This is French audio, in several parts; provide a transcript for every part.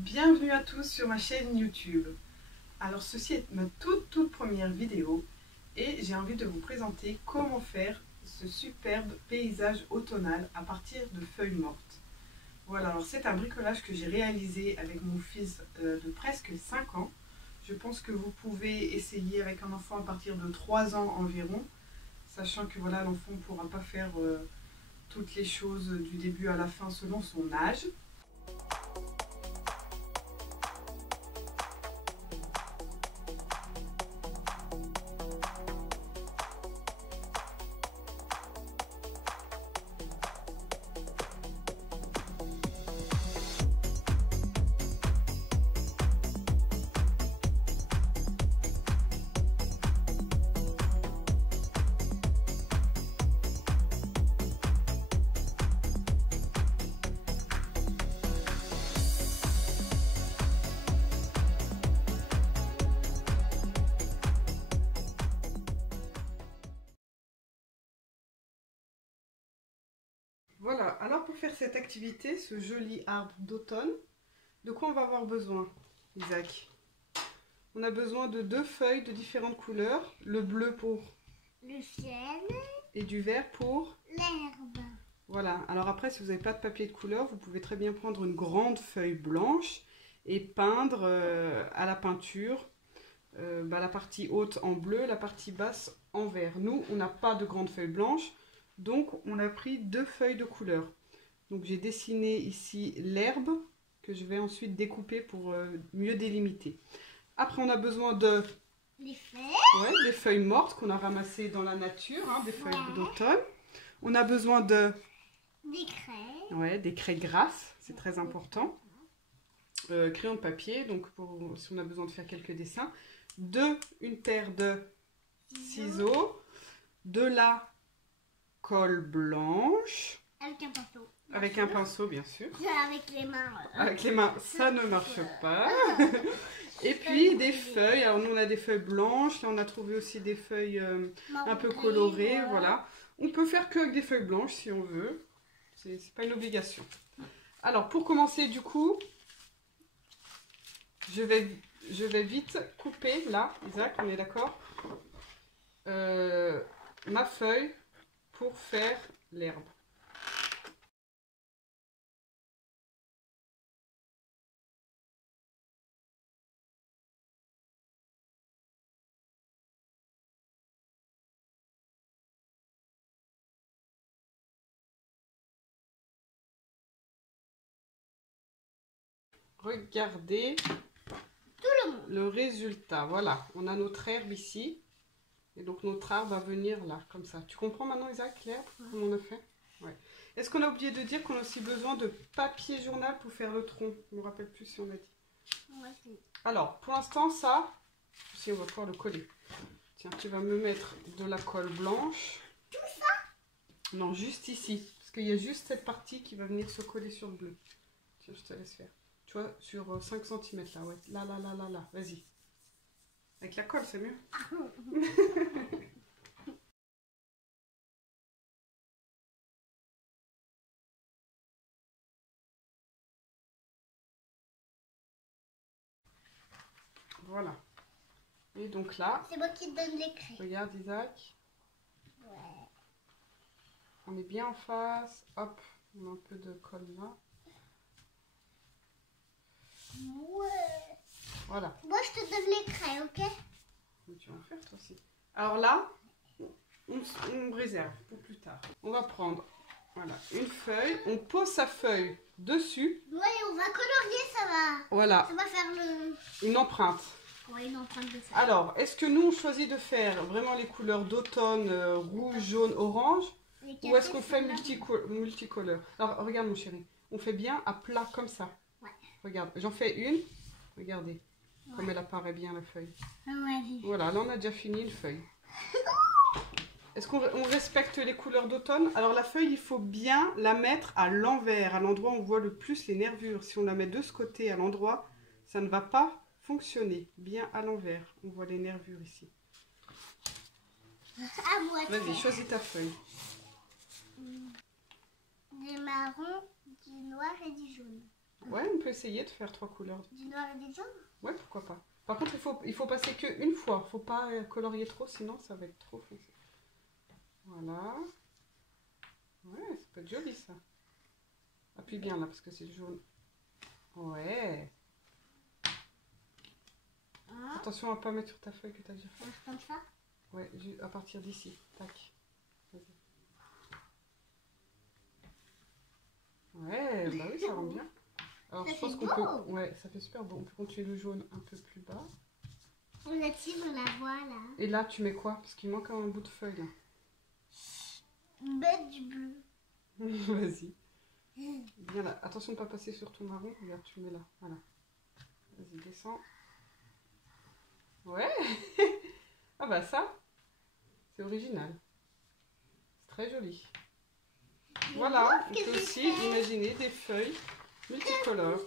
Bienvenue à tous sur ma chaîne YouTube. Alors ceci est ma toute première vidéo et j'ai envie de vous présenter comment faire ce superbe paysage automnal à partir de feuilles mortes. Voilà, alors c'est un bricolage que j'ai réalisé avec mon fils de presque 5 ans. Je pense que vous pouvez essayer avec un enfant à partir de 3 ans environ, sachant que voilà, l'enfant ne pourra pas faire toutes les choses du début à la fin selon son âge. Voilà, alors pour faire cette activité, ce joli arbre d'automne, de quoi on va avoir besoin, Isaac? On a besoin de 2 feuilles de différentes couleurs, le bleu pour le ciel et du vert pour l'herbe. Voilà, alors après si vous n'avez pas de papier de couleur, vous pouvez très bien prendre une grande feuille blanche et peindre à la peinture la partie haute en bleu, la partie basse en vert. Nous, on n'a pas de grande feuille blanche, donc on a pris 2 feuilles de couleur. Donc j'ai dessiné ici l'herbe que je vais ensuite découper pour mieux délimiter. Après on a besoin de les feuilles, des feuilles mortes qu'on a ramassées dans la nature, des feuilles d'automne. On a besoin de des craies grasses, c'est très important. Crayon de papier, donc si on a besoin de faire quelques dessins. Une paire de ciseaux, de la colle blanche. Avec un pinceau. Avec un pinceau, bien sûr. Avec les mains. Avec les mains, ça ne marche pas. Et puis des feuilles. Alors nous, on a des feuilles blanches. Là, on a trouvé aussi des feuilles un peu colorées. Voilà. On peut faire que avec des feuilles blanches si on veut. C'est pas une obligation. Alors, pour commencer, du coup, je vais vite couper, là, Isaac, on est d'accord, ma feuille pour faire l'herbe. Regardez le résultat. Voilà, on a notre herbe ici. Et donc notre arbre va venir là, comme ça. Tu comprends maintenant, Isaac, l'herbe, comment on a fait? Ouais. Est-ce qu'on a oublié de dire qu'on a aussi besoin de papier journal pour faire le tronc? Je ne me rappelle plus si on a dit. Alors, pour l'instant, ça, si on va pouvoir le coller. Tiens, tu vas me mettre de la colle blanche. Tout ça? Non, juste ici. Parce qu'il y a juste cette partie qui va venir se coller sur le bleu. Tiens, je te laisse faire. Tu vois, sur 5 cm là, ouais. Là, vas-y. Avec la colle, c'est mieux. Voilà. Et donc là... C'est moi qui te donne les craies. Regarde, Isaac. Ouais. On est bien en face. Hop, on a un peu de colle là. Ouais. Voilà. Moi, je te donne les craies, ok? Mais tu vas en faire toi aussi. Alors là, on réserve pour plus tard. On va prendre une feuille. On pose sa feuille dessus. Ouais, on va colorier, ça va. Voilà. Ça va faire une empreinte. Ouais, une empreinte de ça. Alors, est-ce que nous, on choisit de faire vraiment les couleurs d'automne, rouge, jaune, orange? Ou est-ce qu'on fait multicolore? Alors, regarde mon chéri. On fait bien à plat comme ça. Ouais. Regarde, j'en fais une. Regardez, comme elle apparaît bien la feuille. Ouais, voilà, là on a déjà fini une feuille. Est-ce qu'on respecte les couleurs d'automne? Alors la feuille, il faut bien la mettre à l'envers, à l'endroit où on voit le plus les nervures. Si on la met de ce côté à l'endroit, ça ne va pas fonctionner. Bien à l'envers, on voit les nervures ici. Vas-y, choisis ta feuille. Du marron, du noir et du jaune. Ouais, on peut essayer de faire 3 couleurs. Du noir et du jaune? Ouais, pourquoi pas. Par contre, il faut passer qu'une fois. Faut pas colorier trop, sinon ça va être trop foncé. Voilà. Ouais, ça peut être joli ça. Appuie bien là parce que c'est jaune. Ouais. Ah. Attention à pas mettre sur ta feuille que tu as déjà fait. Comme ça? Ouais, à partir d'ici. Tac. Ouais, bah oui, ça rend bien. Alors, Ça je pense fait qu'on beau. peut... Ouais, ça fait super beau. On peut continuer le jaune un peu plus bas. On active, on la voit là. Et là, tu mets quoi? Parce qu'il manque un bout de feuille là. Mettre du bleu. Vas-y. Viens là. Attention de ne pas passer sur ton marron. Regarde, tu mets là. Voilà. Vas-y, descends. Ouais. Ah bah ça, c'est original. C'est très joli. Voilà, on peut aussi imaginer des feuilles multicolores.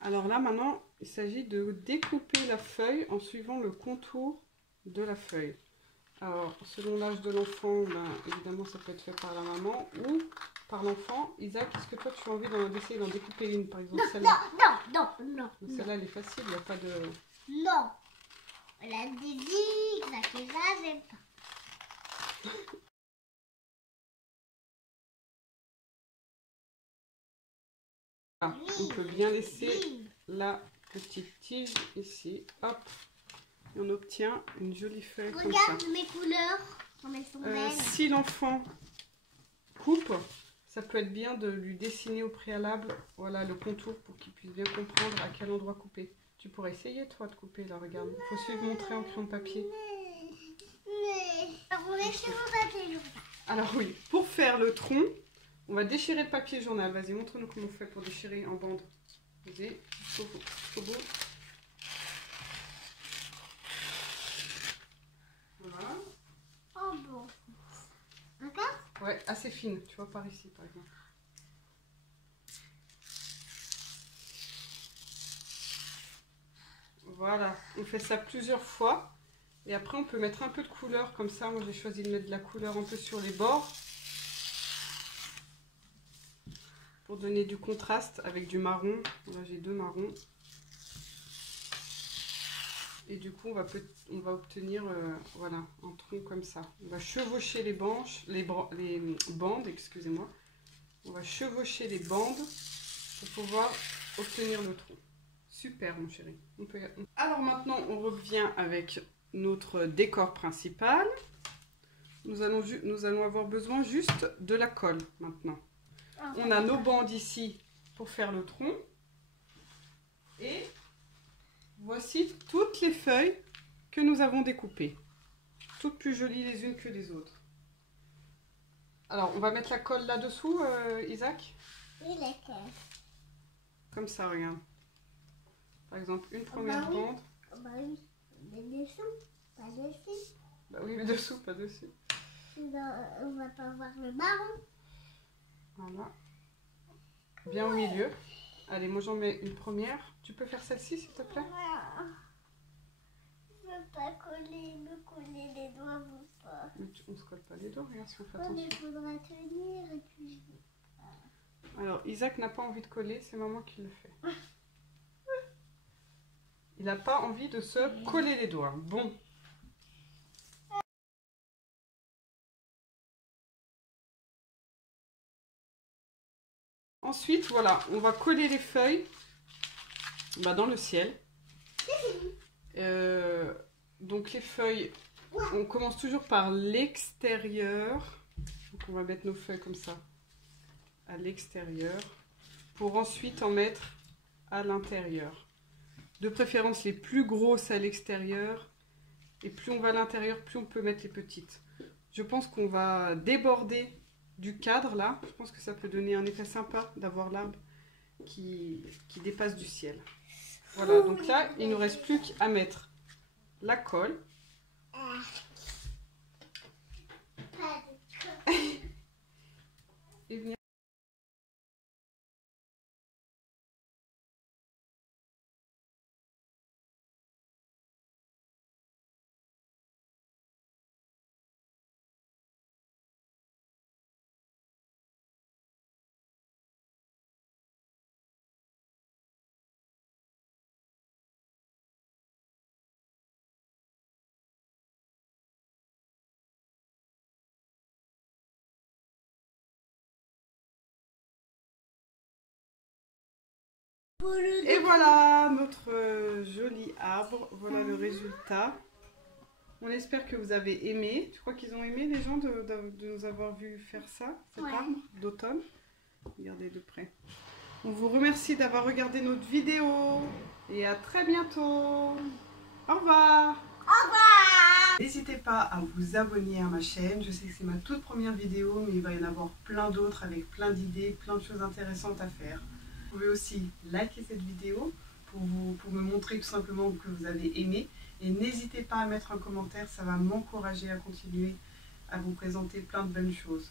Alors là, maintenant, il s'agit de découper la feuille en suivant le contour de la feuille. Alors, selon l'âge de l'enfant, ben, évidemment, ça peut être fait par la maman ou par l'enfant. Isaac, est-ce que toi, tu as envie d'essayer d'en découper une, par exemple celle-là? Non. Celle-là, elle est facile, il n'y a pas de... Non. On a des zigzags et là, j'aime pas. Ah, on peut bien laisser la petite tige ici. Hop. Et on obtient une jolie feuille comme ça. Regarde mes couleurs, comme elles sont belles. Si l'enfant coupe, ça peut être bien de lui dessiner au préalable, voilà, le contour pour qu'il puisse bien comprendre à quel endroit couper. Tu pourrais essayer toi de couper là, regarde. Il faut suivre mon trait en crayon de papier. Alors, on met sur mon papier journal. Alors oui, pour faire le tronc, on va déchirer le papier journal. Vas-y, montre-nous comment on fait pour déchirer en bande. Vas-y, au bout. Voilà. Oh bon. Encore? Ouais, assez fine, tu vois, par ici par exemple. Voilà, on fait ça plusieurs fois. Et après, on peut mettre un peu de couleur comme ça. Moi, j'ai choisi de mettre de la couleur un peu sur les bords. Pour donner du contraste avec du marron. Là, j'ai 2 marrons. Et du coup, on va obtenir voilà, un tronc comme ça. On va chevaucher les bandes, excusez-moi. On va chevaucher les bandes pour pouvoir obtenir le tronc. Super, mon chéri. Alors maintenant, on revient avec notre décor principal. Nous allons avoir besoin juste de la colle maintenant. On a nos bandes ici pour faire le tronc. Et voici toutes les feuilles que nous avons découpées. Toutes plus jolies les unes que les autres. Alors, on va mettre la colle là-dessous, Isaac? Oui, d'accord. Comme ça, regarde. Par exemple, une première bande. Bah oui, mais dessous, pas dessus. Bah oui, mais dessous, pas dessus. Non, on va pas voir le marron. Voilà. Bien au milieu. Allez, moi j'en mets une première. Tu peux faire celle-ci, s'il te plaît? Je veux pas me coller les doigts ou pas. Mais on se colle pas les doigts, regarde si on fait Ouais, mais attention. il faudra tenir et puis... Alors, Isaac n'a pas envie de coller, c'est maman qui le fait. Il n'a pas envie de se coller les doigts. Bon. Ensuite, voilà, on va coller les feuilles dans le ciel. Donc les feuilles, on commence toujours par l'extérieur. Donc on va mettre nos feuilles comme ça, à l'extérieur, pour ensuite en mettre à l'intérieur. De préférence les plus grosses à l'extérieur. Et plus on va à l'intérieur, plus on peut mettre les petites. Je pense qu'on va déborder du cadre là. Je pense que ça peut donner un effet sympa d'avoir l'arbre qui dépasse du ciel. Voilà, donc là, il ne nous reste plus qu'à mettre la colle. Et venir. Et voilà notre joli arbre, voilà le résultat. On espère que vous avez aimé. Tu crois qu'ils ont aimé les gens de nous avoir vu faire ça, cet arbre d'automne? Regardez de près. On vous remercie d'avoir regardé notre vidéo et à très bientôt. Au revoir. Au revoir. N'hésitez pas à vous abonner à ma chaîne. Je sais que c'est ma toute première vidéo, mais il va y en avoir plein d'autres avec plein d'idées, plein de choses intéressantes à faire. Vous pouvez aussi liker cette vidéo pour me montrer tout simplement que vous avez aimé. Et n'hésitez pas à mettre un commentaire, ça va m'encourager à continuer à vous présenter plein de bonnes choses.